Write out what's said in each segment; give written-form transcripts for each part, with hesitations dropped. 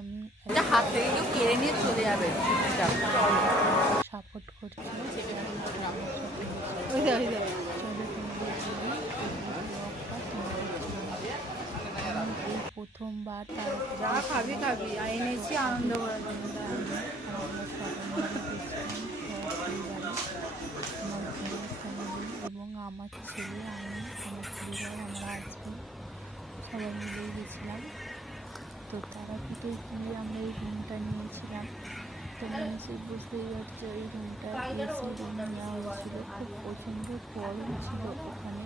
আমি হাত থেকে কেউ কেড়ে নিয়ে চলে যাবে সাপোর্ট করছি। প্রথমবার যা খাবি খাবি এনেছি আনন্দ করার জন্য এবং আমার ছেলে, আমি, আমার পরিবার, আমার হাজবেন্ড সবাই মিলেই গেছিলাম। তো তারাপীঠে গিয়ে আমরা এই রুমটা নিয়েছিলাম। তো নিচে বুঝতেই পারছি এই রুমটা এসি রুম নেওয়া হয়েছিল। খুব প্রচণ্ড গরম ছিল ওখানে,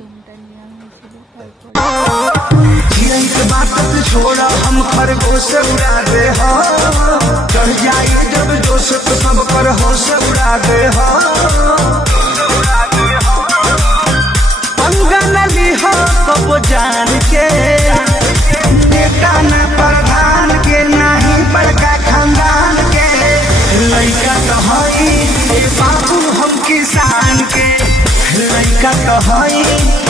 রুমটা নেওয়া হয়েছিল। तारपो जान के नेता न प्रधान के नहीं बड़का खानदान के लड़का तो हई ए बाबू हम किसान के लड़का तो हई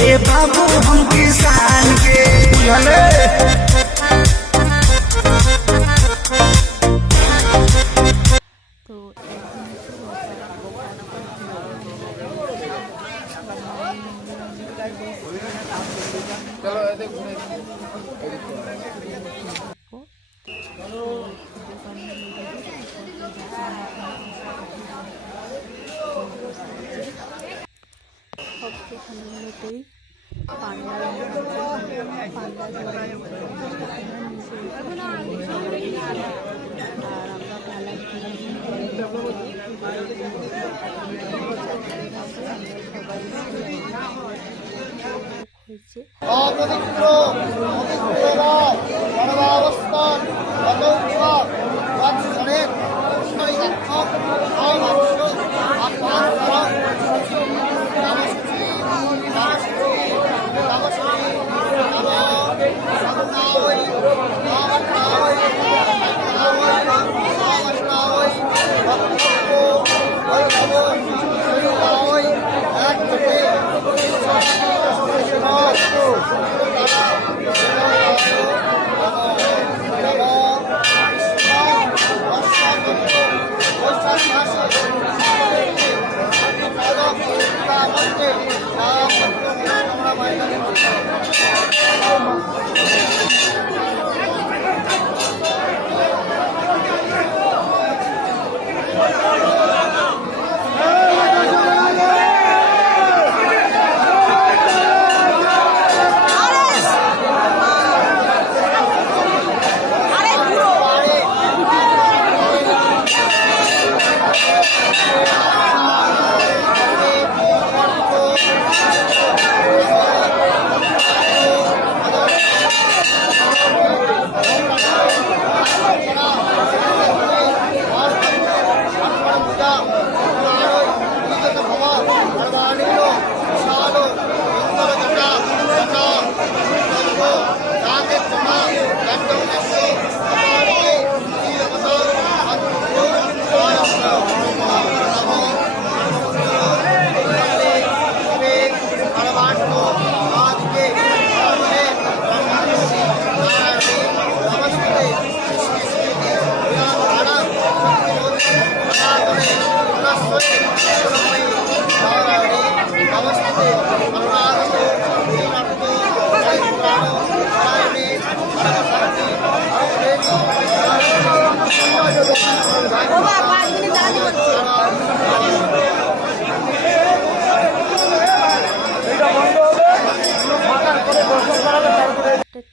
ए बाबू हम किसान के बुझले। সবগুলোতেই পান্ডা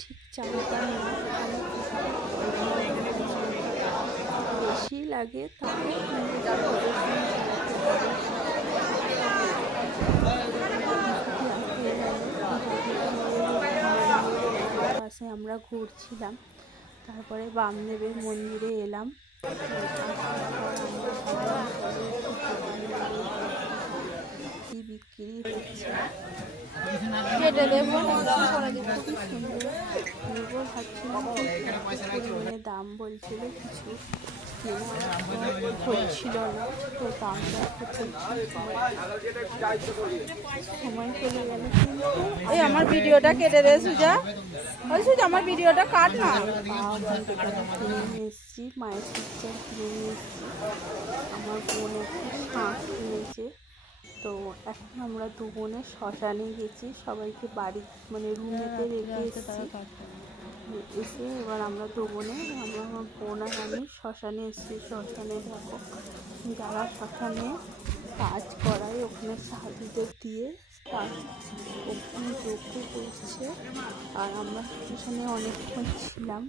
ঠিক চালাটা বেশি লাগে পাশে আমরা ঘুরছিলাম। তারপরে বামদেবের মন্দিরে এলাম। বিক্রি হচ্ছে দাম বলছিল কিছু হচ্ছিল না, তো আমরা সময় চলে গেল। এই আমার ভিডিওটা কেটে দে সুজা, ওই সুজা আমার ভিডিওটা কাট না। এসেছি মায়ের পিকচার কিনে নিয়ে এসেছি, আমার বোন একটা শাঁখ কিনেছে। তো এখন আমরা দু বোনে শ্মশানে গেছি, সবাইকে বাড়ি মানে রুমেতে রেখে এসেছি। এসে এবার আমরা দু বোনে আমার বোন আর আমি শ্মশানে এসেছি। শ্মশানে দেখো যারা শ্মশানে কাজ করায় ওখানে সাধুদের দিয়ে কাজ ওখানে যজ্ঞ করছে, আর আমরা শ্মশানে অনেকক্ষণ ছিলাম।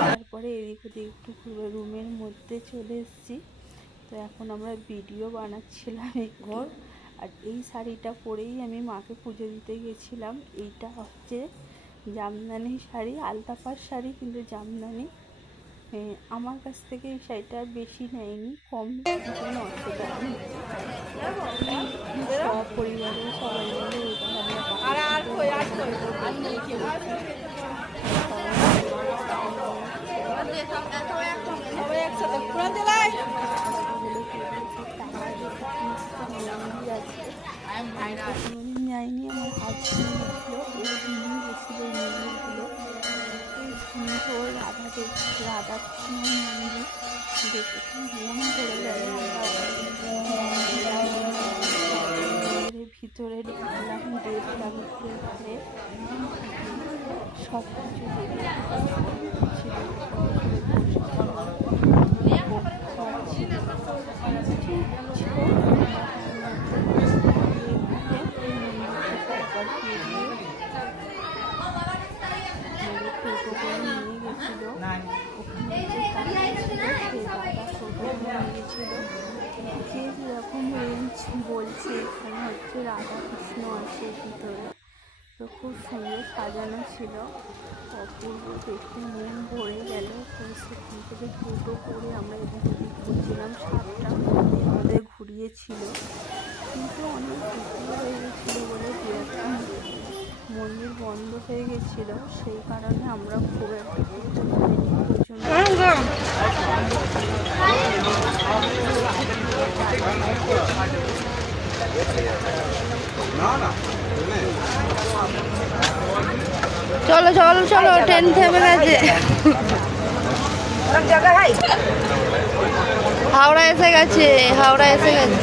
তারপরে এদিক ওদিক একটু ঘুরে রুমের মধ্যে চলে এসেছি। তো এখন আমরা ভিডিও বানাচ্ছিলাম একটু। আর এই শাড়িটা পরেই আমি মাকে পুজো দিতে গেছিলাম। এইটা হচ্ছে জামদানি শাড়ি, আলতাপার শাড়ি কিন্তু জামদানি। আমার কাছ থেকে এই শাড়িটা বেশি নেয়নি, কম 900 টাকা। সব পরিবারের সবাই মিলে কোনোদিন যায়নি, আমার হাজবেন্ড গেছিলো, ও নিয়ে গেছিলো এই মন্দিরগুলো। খুব সুন্দর রাধা কৃষ্ণের মন্দির দেখে মন ভরে গেল। ভিতরে ঢুকলাম, দেখলাম ঘুরে সব কিছু যেরকম রেঞ্জ বলছে এখানে হচ্ছে রাধা কৃষ্ণ আছে ভিতরে। তো খুব সুন্দর সাজানো ছিল, অপূর্ব দেখতে মন ভরে গেল। তো সেখান থেকে টোটো করে আমরা এদিক ওদিক ঘুরছিলাম, 7টা মন্দির আমাদের ঘুরিয়েছিল, কিন্তু অনেক বিক্রি হয়ে গেছিলো বলে দু একটা মন্দির বন্ধ হয়ে গেছিলো, সেই কারণে আমরা খুব একটা ঘুরতে পারিনি। চলো চলো চলো, ট্রেন থেমে গেছে। হাওড়া এসে গেছে, হাওড়া এসে গেছে।